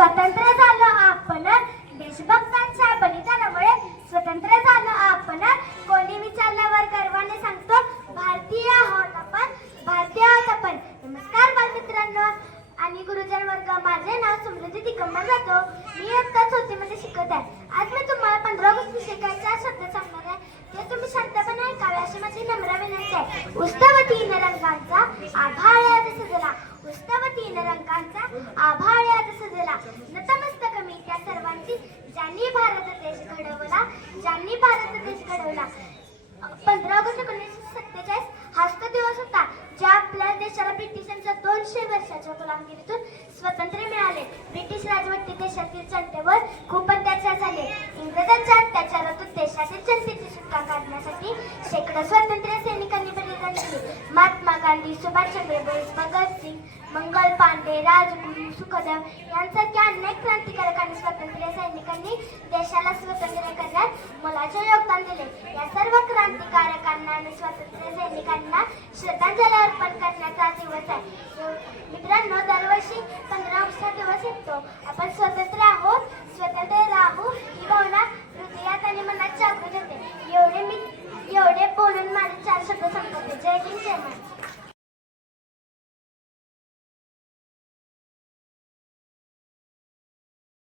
स्वतंत्र झालो आपण देशभक्तांच्या बलिदानामुळे स्वतंत्र झालो आपण. कोणी विचारल्यावर गर्वाने सांगतो भारतीय आहोत आपण, भारतीय आहोत आपण. नमस्कार बालमित्रांनो आणि गुरुजन वर्ग, माझे नाव समृद्धी दिगंबर जाधव. मी इयत्ता चौथीमध्ये शिकत आहे. आज मी तुम्हाला 15 ऑगस्ट विषयी काही 4 शब्द सांगणार आहे, ते तुम्ही शांतपणे ऐकावे अशी माझी नम्र विनंती आहे. उस्तवतीन रंगांचा आभाळ आज सजला, उस्तवतीन रंगांचा आभाळ आज सजला. नतमस्तक मी त्या सर्वांची ज्यांनी भारत देश घडवला, ज्यांनी भारत देश घडवला. 15 ऑगस्ट 1947 हाच तो दिवस होता ज्या आपल्या देशाला ब्रिटिशांच्या 200 वर्षाच्या गुलामगिरीतून स्वातंत्र्य मिळाले. ब्रिटिश राजवटी देशातील जनतेवर खूप अत्याचार झाले. इंग्रजांच्या अत्याचारातून देशातील जनतेची सुटका काढण्यासाठी शेकडो स्वातंत्र्य सैनिकांनी बलिदान दिले. महात्मा गांधी, सुभाषचंद्र बोस, भगतसिंग, मंगल पांडे, राजगुरू, सुखदेव यांसारख्या अनेक क्रांतिकारकांनी स्वातंत्र्य सैनिकांनी देशाला स्वतंत्र करण्यात मोलाचे योगदान दिले. या सर्व क्रांतिकारकांना आणि स्वातंत्र्य सैनिकांना श्रद्धांजली अर्पण करण्याचा दिवस आहे. मित्रांनो, दरवर्षी 15 ऑगस्ट हा दिवस येतो. आपण स्वतंत्र